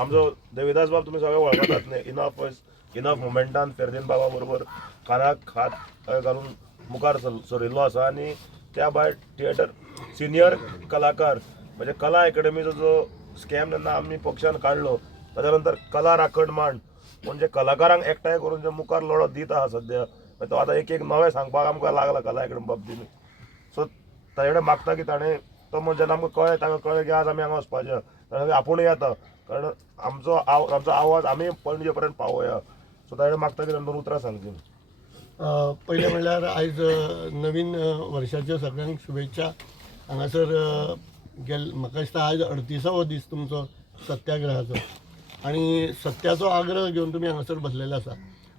आमचो देविदास बाब तुम्ही सगळे वळखतात न्ही. इनफ मोमेंटान फेर्देन बाबा बरोबर कानाक हात घालून मुखार सरिल्लो आसा. आनी त्या भायर थिएटर सिनियर कलाकार म्हणजे कला अकॅडमीचो जो स्कॅम जेन्ना आमी पक्षान काडलो ताच्या नंतर कला राखण मांड म्हणजे कलाकारांक एकठांय करून जे मुखार लढो दीत आहा सद्या तो आतां एक नवें सांगपाक आमकां लागला कला अकॅडमी बाबतींत. सो ताचे कडेन मागता की ताणें तो म्हणजे जेन्ना आमकां कळ्ळें ताका कळ्ळें की आज आमी हांगा वचपाचें ताणें आपुणूय येता कारण आमचो आवाज आमी पणजे पर्यंत पावोया. सो ताचे कडेन मागता की ताणें 2 उतरां सांगची. पहिले म्हणल्यार आयज नवीन वर्षाच्यो सगळ्यांक शुभेच्छा. हांगासर म्हाका दिसता आयज 38वो दीस तुमचो सत्याग्रहाचो आनी सत्याचो आग्रह घेवन तुमी हांगासर बसलेले आसा.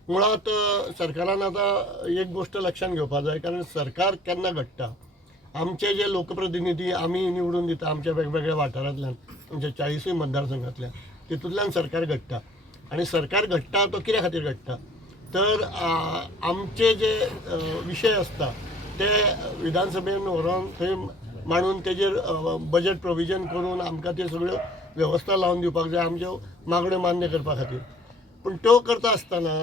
मुळात सरकारान आतां एक गोश्ट लक्षात घेवपाक जाय कारण सरकार केन्ना घडटा आमचे जे लोकप्रतिनिधी आमी निवडून दिता आमच्या वेगवेगळ्या वाठारांतल्यान आमच्या 40 मतदारसंघांतल्यान तितूंतल्यान सरकार घडटा. आनी सरकार घडटा तो कित्या खातीर घडटा तर आमचे जे विशय आसता ते विधानसभेन व्हरोन थंय मांडून तेजेर बजेट प्रोविजन करून आमकां त्यो सगळ्यो वेवस्था लावन दिवपाक जाय आमच्यो मागण्यो मान्य करपा खातीर. पूण त्यो करता आसतना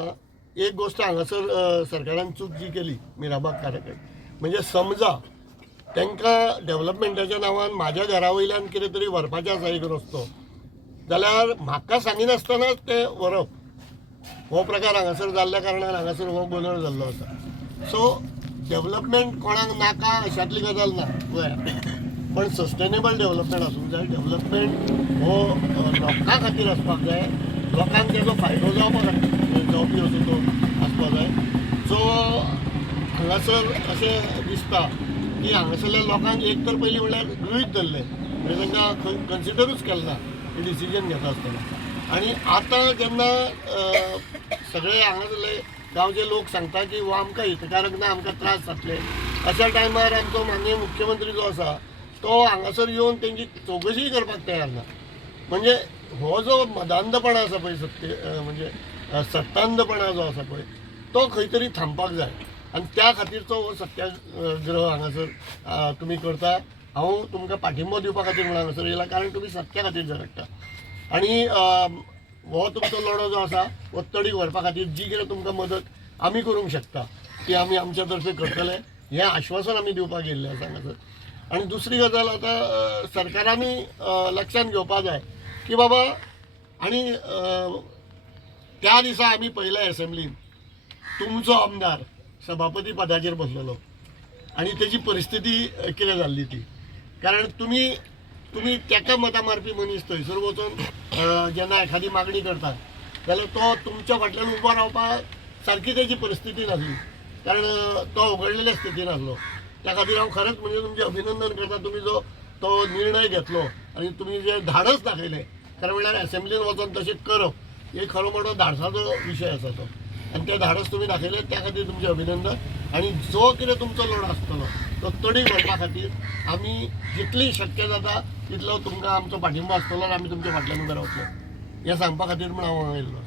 एक गोश्ट हांगासर सरकारान चूक जी केली मिराबाग कार्यक्रम म्हणजे समजा तांकां डेव्हलपमेंटाच्या नांवान म्हाज्या घरा वयल्यान कितें तरी व्हरपाचें आसा एक रस्तो जाल्यार म्हाका सांगिनासतनाच तें व्हरप हो प्रकार हांगासर जाल्ल्या कारणान हांगासर हो गोंधळ जाल्लो आसा. सो डेव्हलपमेंट कोणाक नाका अशातली गजाल ना गोंयांत पण सस्टेनेबल डेव्हलपमेंट आसूंक जाय. डेव्हलपमेंट हो लोकां खातीर आसपाक जाय लोकांक तेजो फायदो जावपी असो तो आसपाक जाय. सो हांगासर अशें दिसता की हांगासरल्या लोकांक एक तर पयलीं म्हणल्यार गृहीत धरलें म्हणजे तांकां कन्सिडरूच केलें ना हे डिसिजन घेता आसतना. आनी आतां जेन्ना सगळे हांगासरले गांवचे लोक सांगता की हो आमकां हितकारक ना आमकां त्रास जातले अशा टायमार आमचो माननीय मुख्यमंत्री जो आसा तो हांगासर येवन तेंची चवकशी करपाक तयार ना. म्हणजे हो जो मदांधपणा आसा पळय म्हणजे सत्तांधपणा जो आसा पळय तो खंय तरी थांबपाक जाय आनी त्या खातीरचो हो सत्याग्रह हांगासर तुमी करता. हांव तुमकां पाठिंबो दिवपा खातीर म्हण हांगासर येयला कारण तुमी सत्या खातीर झगडटा. आनी हो तुमचो लढो जो आसा हो तडीक व्हरपा खातीर जी कितें तुमकां मदत आमी करूंक शकता ती आमी आमच्या तर्फे करतले हें आश्वासन आमी दिवपाक येयल्लें आसा हांगासर. आनी दुसरी गजाल आतां सरकारांनी लक्षांत घेवपा जाय की बाबा आनी त्या दिसा आमी पळयल्या एसेंब्लीन तुमचो आमदार सभापती पदाचेर बसलेलो आनी तेजी परिस्थिती कितें जाल्ली ती कारण तुमी ताका मतां मारपी मनीस थंयसर वचून जेन्ना एखादी मागणी करता जाल्यार तो तुमच्या फाटल्यान उबो रावपाक सारकी तेजी परिस्थिती नासली कारण तो उगडलेल्या स्थितीन आसलो. त्या खातीर हांव खरेंच म्हणजे तुमचें अभिनंदन करता तुमी जो तो निर्णय घेतलो आनी तुमी जे धाडस दाखयलें खरें म्हणल्यार एसेंब्लीन वचून तशें करप एक खरो मोठो धाडसाचो विशय आसा तो आनी तें धाडस तुमी दाखयलें त्या खातीर तुमचें अभिनंदन. आनी जो कितें तुमचो लढो आसतलो तो तडीक व्हरपा खातीर आमी जितली शक्य जाता तितलो तुमकां आमचो पाठिंबो आसतलो आनी आमी तुमच्या फाटल्यान उबे रावतले हें सांगपा खातीर म्हण हांव हांगा येयल्लो.